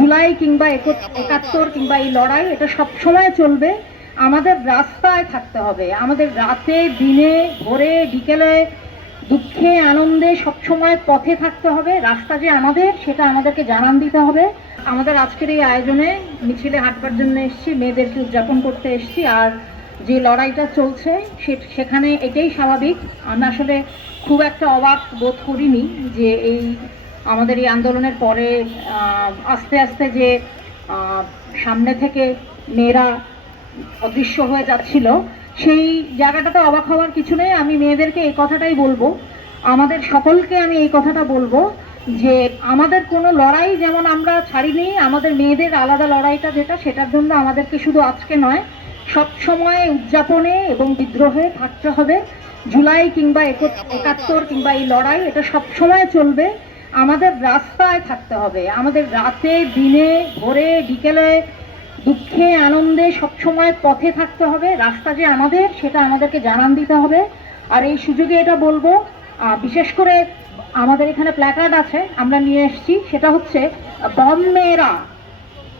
জুলাই কিংবা একত- একাত্তর কিংবা এই লড়াই, এটা সব সময় চলবে। আমাদের রাস্তায় থাকতে হবে। আমাদের রাতে, দিনে, ভোরে, বিকেলে, দুঃখে, আনন্দে সবসময় পথে থাকতে হবে। রাস্তা যে আমাদের, সেটা আমাদেরকে জানান দিতে হবে। আমাদের আজকের এই আয়োজনে মিছিলে হাঁটবার জন্য এসেছি, মেয়েদেরকে উদযাপন করতে এসেছি, আর যে লড়াইটা চলছে, সে- সেখানে এটাই স্বাভাবিক। আমি আসলে খুব একটা অবাক বোধ করিনি যে এই আমাদের এই আন্দোলনের পরে আস্তে আস্তে যে সামনে থেকে মেয়েরা অদৃশ্য হয়ে যাচ্ছিল, সেই জায়গাটাতে অবাক হওয়ার কিছু নেই। আমি মেয়েদেরকে এই কথাটাই বলব। আমাদের সকলকে আমি এই কথাটা বলব যে, আমাদের কোনো লড়াই যেমন আমরা ছাড়িনি, আমাদের মেয়েদের আলাদা লড়াইটা যেটা, সেটার জন্য আমাদেরকে শুধু আজকে নয়, সব সময় উদযাপনে এবং বিদ্রোহে থাকতে হবে। জুলাই কিংবা একত- একাত্তর কিংবা এই লড়াই, এটা সব সময় চলবে। আমাদের রাস্তায় থাকতে হবে। আমাদের রাতে, দিনে, ভোরে, বিকেলে, দুঃখে, আনন্দে সবসময় পথে থাকতে হবে। রাস্তা যে আমাদের, সেটা আমাদেরকে জানান দিতে হবে। আর এই সুযোগে এটা বলব বিশেষ করে আমাদের এখানে প্ল্যাকার্ড আছে, আমরা নিয়ে এসেছি। সেটা হচ্ছে বম মেয়েরা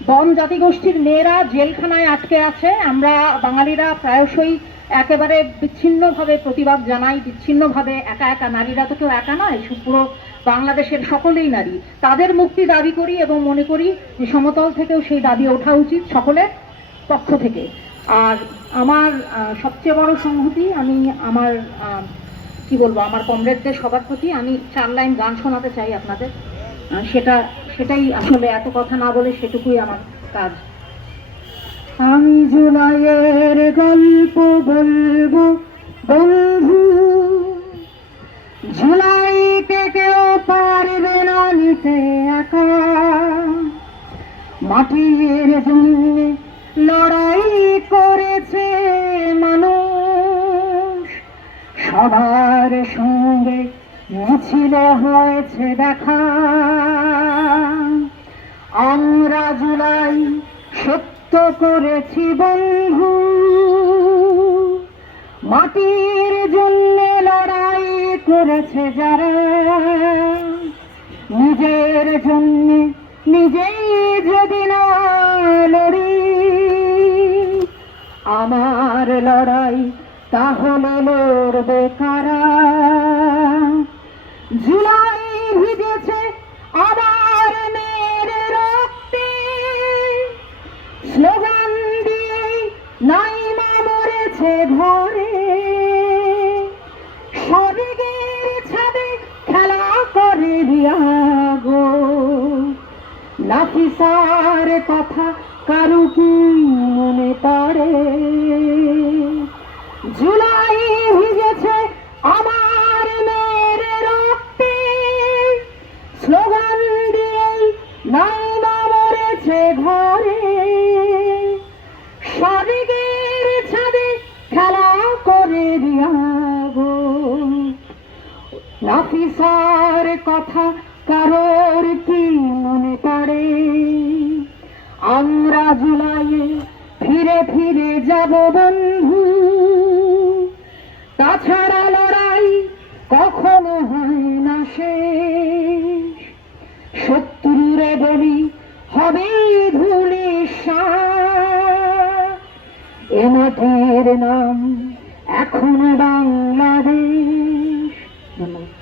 বম জাতিগোষ্ঠীর মেয়েরা জেলখানায় আটকে আছে। আমরা বাঙালিরা প্রায়শই একেবারে বিচ্ছিন্নভাবে প্রতিবাদ জানাই, বিচ্ছিন্নভাবে একা একা নারীরা তো কেউ একা নয় পুরো বাংলাদেশের সকলেই নারী। তাদের মুক্তি দাবি করি এবং মনে করি যে সমতল থেকেও সেই দাবি ওঠা উচিত সকলের পক্ষ থেকে। আর আমার সবচেয়ে বড় সংহতি, আমি আমার কি বলব, আমার কমরেডদের সবার প্রতি আমি চার লাইন গান শোনাতে চাই আপনাদের। সেটা, সেটাই আসলে এত কথা না বলে সেটুকুই আমার কাজ। আমি জুলাইয়ের গল্প বলব, বন্ধু। জুলাইকে কেউ পারবে না নিতে একা। মাটির জন্য লড়াই করেছে মানুষ। সবার সঙ্গে মিছিল হয়েছে দেখা। সত্য করেছি বন্ধু। মাটির জন্য লড়াই করেছে যারা। নিজের জন্য নিজেই যদি না লড়ি, আমার লড়াই তাহলে লড়বে কারা? জুলাই ভিজেছে মরেছে ঘরে। স্বর্গের ছাদে খেলা করে রিয়াগো নাফিসার কথা কারু কি মনে পড়ে? জুলাই ভিজেছে আমার মেয়ের রক্তে। স্লোগান দিয়েই নাইমা মরেছে ঘরে। করে নাফিসার কথা কারোর কি মনে পড়ে? আমরা জুলাইয়ে ফিরে ফিরে যাব বন্ধু। তাছাড়া লড়াই কখনো হয় না শেষ। শত্রুরে বলি হবে ধুলি এ মাঠের নাম এখন বাংলাদেশ। ধন্যবাদ।